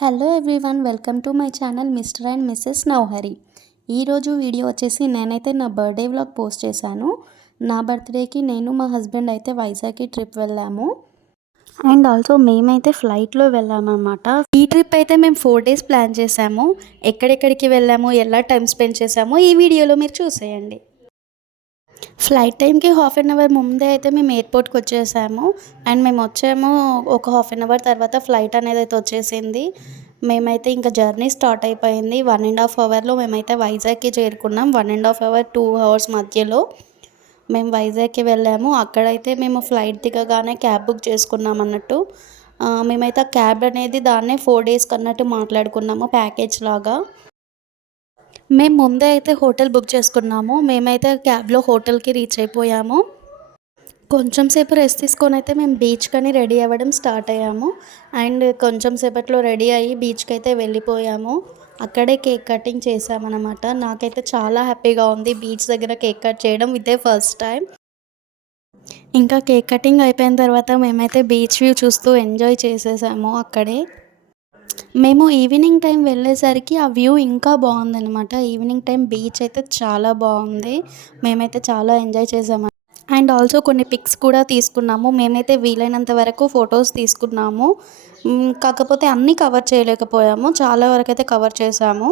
Hello everyone, welcome to my channel mister and missus నౌహరి. ఈరోజు video వచ్చేసి నేనైతే నా బర్త్డే వ్లాగ్ పోస్ట్ చేశాను. నా బర్త్డేకి నేను మా హస్బెండ్ అయితే వైజాగ్కి ట్రిప్ వెళ్ళాము. అండ్ ఆల్సో మేమైతే ఫ్లైట్లో వెళ్ళామన్నమాట. ఈ ట్రిప్ అయితే మేము 4 days ప్లాన్ చేసాము. ఎక్కడెక్కడికి వెళ్ళాము, ఎలా టైం స్పెండ్ చేసామో ఈ వీడియోలో మీరు చూసేయండి. ఫ్లైట్ టైంకి హాఫ్ అన్ అవర్ ముందే అయితే మేము ఎయిర్పోర్ట్కి వచ్చేసాము. అండ్ మేము వచ్చాము ఒక హాఫ్ అన్ అవర్ తర్వాత ఫ్లైట్ అనేది అయితే వచ్చేసింది. మేమైతే ఇంకా జర్నీ స్టార్ట్ అయిపోయింది. 1.5 అవర్లో మేమైతే వైజాగ్కి చేరుకున్నాం. 1.5 అవర్ 2 అవర్స్ మధ్యలో మేము వైజాగ్కి వెళ్ళాము. అక్కడైతే మేము ఫ్లైట్ దిగగానే క్యాబ్ బుక్ చేసుకున్నాం అన్నట్టు. మేమైతే ఆ క్యాబ్ అనేది దాన్నే 4 days అన్నట్టు మాట్లాడుకున్నాము, ప్యాకేజ్ లాగా. మేము ముందే అయితే హోటల్ బుక్ చేసుకున్నాము. మేమైతే క్యాబ్లో హోటల్కి రీచ్ అయిపోయాము. కొంచెం సేపు రెస్ట్ తీసుకొని అయితే మేము బీచ్కని రెడీ అవ్వడం స్టార్ట్ అయ్యాము. అండ్ కొంచెం సేపట్లో రెడీ అయ్యి బీచ్కి అయితే వెళ్ళిపోయాము. అక్కడే కేక్ కటింగ్ చేసామన్నమాట. నాకైతే చాలా హ్యాపీగా ఉంది బీచ్ దగ్గర కేక్ కట్ చేయడం, ఇదే ఫస్ట్ టైం. ఇంకా కేక్ కటింగ్ అయిపోయిన తర్వాత మేమైతే బీచ్ వ్యూ చూస్తూ ఎంజాయ్ చేసేసాము అక్కడే. మేము ఈవినింగ్ టైం వెళ్ళేసరికి ఆ వ్యూ ఇంకా బాగుందనమాట. ఈవినింగ్ టైం బీచ్ అయితే చాలా బాగుంది. మేమైతే చాలా ఎంజాయ్ చేసాము. అండ్ ఆల్సో కొన్ని పిక్స్ కూడా తీసుకున్నాము. మేమైతే వీలైనంత వరకు ఫొటోస్ తీసుకున్నాము. కాకపోతే అన్నీ కవర్ చేయలేకపోయాము, చాలా వరకు అయితే కవర్ చేసాము.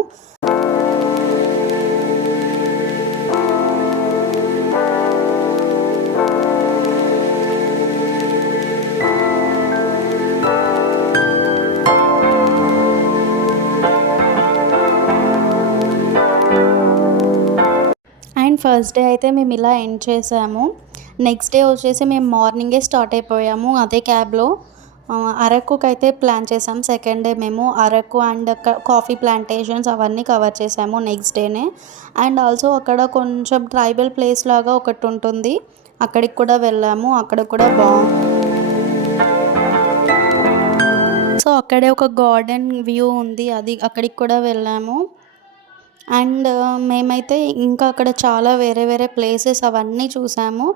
అండ్ ఫస్ట్ డే అయితే మేము ఇలా ఎండ్ చేసాము. నెక్స్ట్ డే వచ్చేసి మేము మార్నింగే స్టార్ట్ అయిపోయాము అదే క్యాబ్లో. అరకుకి అయితే ప్లాన్ చేసాం. సెకండ్ డే మేము అరకు అండ్ కాఫీ ప్లాంటేషన్స్ అవన్నీ కవర్ చేసాము నెక్స్ట్ డేనే. అండ్ ఆల్సో అక్కడ కొంచెం ట్రైబల్ ప్లేస్ లాగా ఒకటి ఉంటుంది, అక్కడికి కూడా వెళ్ళాము. అక్కడ కూడా బాగుంది. సో అక్కడే ఒక గార్డెన్ వ్యూ ఉంది, అది అక్కడికి కూడా వెళ్ళాము. అండ్ మేమైతే ఇంకా అక్కడ చాలా వేరే వేరే ప్లేసెస్ అవన్నీ చూసాము.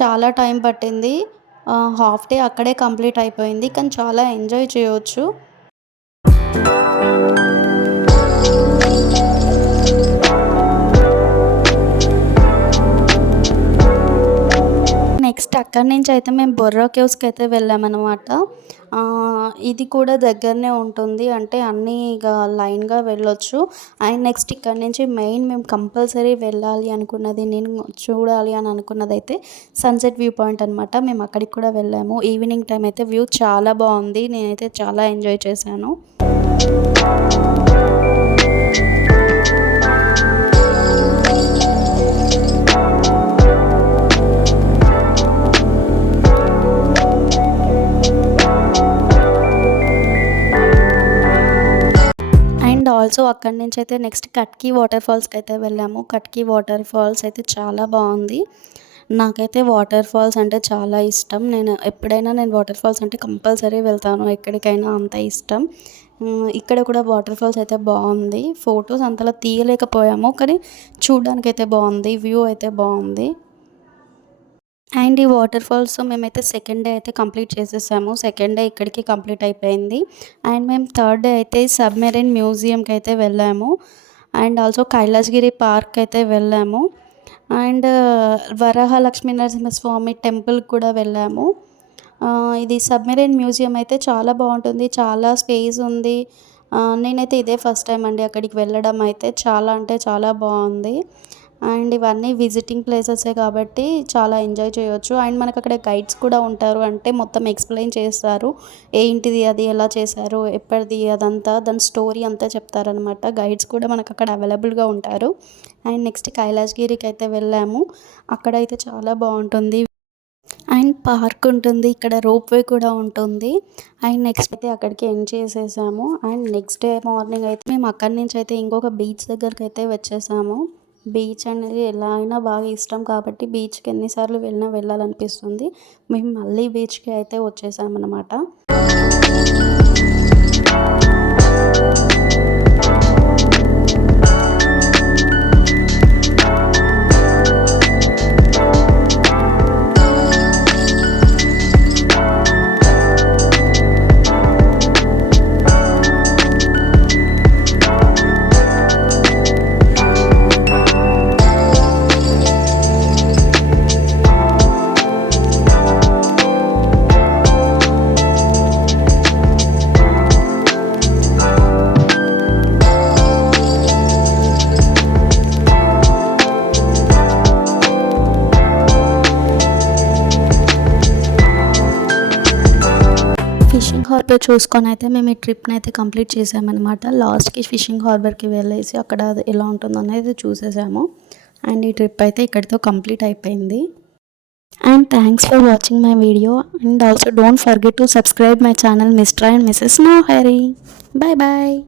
చాలా టైం పట్టింది. హాఫ్ డే అక్కడే కంప్లీట్ అయిపోయింది, కానీ చాలా ఎంజాయ్ చేయవచ్చు. నెక్స్ట్ అక్కడి నుంచి అయితే మేము బొర్రా కేవ్స్కి అయితే వెళ్ళామన్నమాట. ఇది కూడా దగ్గరనే ఉంటుంది, అంటే అన్నీ ఇక లైన్గా వెళ్ళొచ్చు. అండ్ నెక్స్ట్ ఇక్కడ నుంచి మెయిన్ మేము కంపల్సరీ వెళ్ళాలి అనుకున్నది, నేను చూడాలి అని అనుకున్నది అయితే సన్సెట్ వ్యూ పాయింట్ అనమాట. మేము అక్కడికి కూడా వెళ్ళాము. ఈవినింగ్ టైం అయితే వ్యూ చాలా బాగుంది, నేనైతే చాలా ఎంజాయ్ చేశాను. ఆల్సో అక్కడి నుంచి అయితే నెక్స్ట్ కట్కీ వాటర్ ఫాల్స్కి అయితే వెళ్ళాము. కట్కీ వాటర్ ఫాల్స్ అయితే చాలా బాగుంది. నాకైతే వాటర్ ఫాల్స్ అంటే చాలా ఇష్టం. ఎప్పుడైనా వాటర్ ఫాల్స్ అంటే కంపల్సరీ వెళ్తాను, ఎక్కడికైనా అంత ఇష్టం. ఇక్కడ కూడా వాటర్ ఫాల్స్ అయితే బాగుంది. ఫొటోస్ అంతలా తీయలేకపోయాము, కానీ చూడడానికైతే బాగుంది, వ్యూ అయితే బాగుంది. అండ్ ఈ వాటర్ ఫాల్స్ మేమైతే సెకండ్ డే అయితే కంప్లీట్ చేసేసాము. సెకండ్ డే ఇక్కడికి కంప్లీట్ అయిపోయింది. అండ్ మేము థర్డ్ డే అయితే సబ్మెరైన్ మ్యూజియంకి అయితే వెళ్ళాము. అండ్ ఆల్సో కైలాసగిరి పార్క్ అయితే వెళ్ళాము. అండ్ వరాహ లక్ష్మీ నరసింహస్వామి టెంపుల్కి కూడా వెళ్ళాము. ఇది సబ్మెరైన్ మ్యూజియం అయితే చాలా బాగుంటుంది, చాలా స్పేస్ ఉంది. నేనైతే ఇదే ఫస్ట్ టైం అండి అక్కడికి వెళ్ళడం, అయితే చాలా అంటే చాలా బాగుంది. అండ్ ఇవన్నీ విజిటింగ్ ప్లేసెసే కాబట్టి చాలా ఎంజాయ్ చేయొచ్చు. అండ్ మనకు అక్కడ గైడ్స్ కూడా ఉంటారు, అంటే మొత్తం ఎక్స్ప్లెయిన్ చేస్తారు, ఏంటిది అది ఎలా చేశారు, ఎప్పటిది అదంతా, దాని స్టోరీ అంతా చెప్తారనమాట. గైడ్స్ కూడా మనకు అక్కడ అవైలబుల్గా ఉంటారు. అండ్ నెక్స్ట్ కైలాసగిరికి అయితే వెళ్ళాము. అక్కడైతే చాలా బాగుంటుంది. అండ్ పార్క్ ఉంటుంది, ఇక్కడ రోప్వే కూడా ఉంటుంది. అండ్ నెక్స్ట్ అయితే అక్కడికి ఎండ్ చేసేసాము. అండ్ నెక్స్ట్ డే మార్నింగ్ అయితే మేము అక్కడి నుంచి అయితే ఇంకొక బీచ్ దగ్గరికి అయితే వచ్చేసాము. బీచ్ అనేది ఎలా అయినా బాగా ఇష్టం కాబట్టి బీచ్కి ఎన్నిసార్లు వెళ్ళినా వెళ్ళాలనిపిస్తుంది. మేము మళ్ళీ బీచ్కి అయితే వచ్చేసామన్నమాట. చూసుకొని అయితే మేము ఈ ట్రిప్ని అయితే కంప్లీట్ చేసామన్నమాట. లాస్ట్కి ఫిషింగ్ హార్బర్కి వెళ్ళేసి అక్కడ ఎలా ఉంటుందో అనేది చూసేసాము. అండ్ ఈ ట్రిప్ అయితే ఇక్కడితో కంప్లీట్ అయిపోయింది. And thanks for watching my video, and also don't forget to subscribe my channel Mr. and Mrs. Nauhari. Bye bye.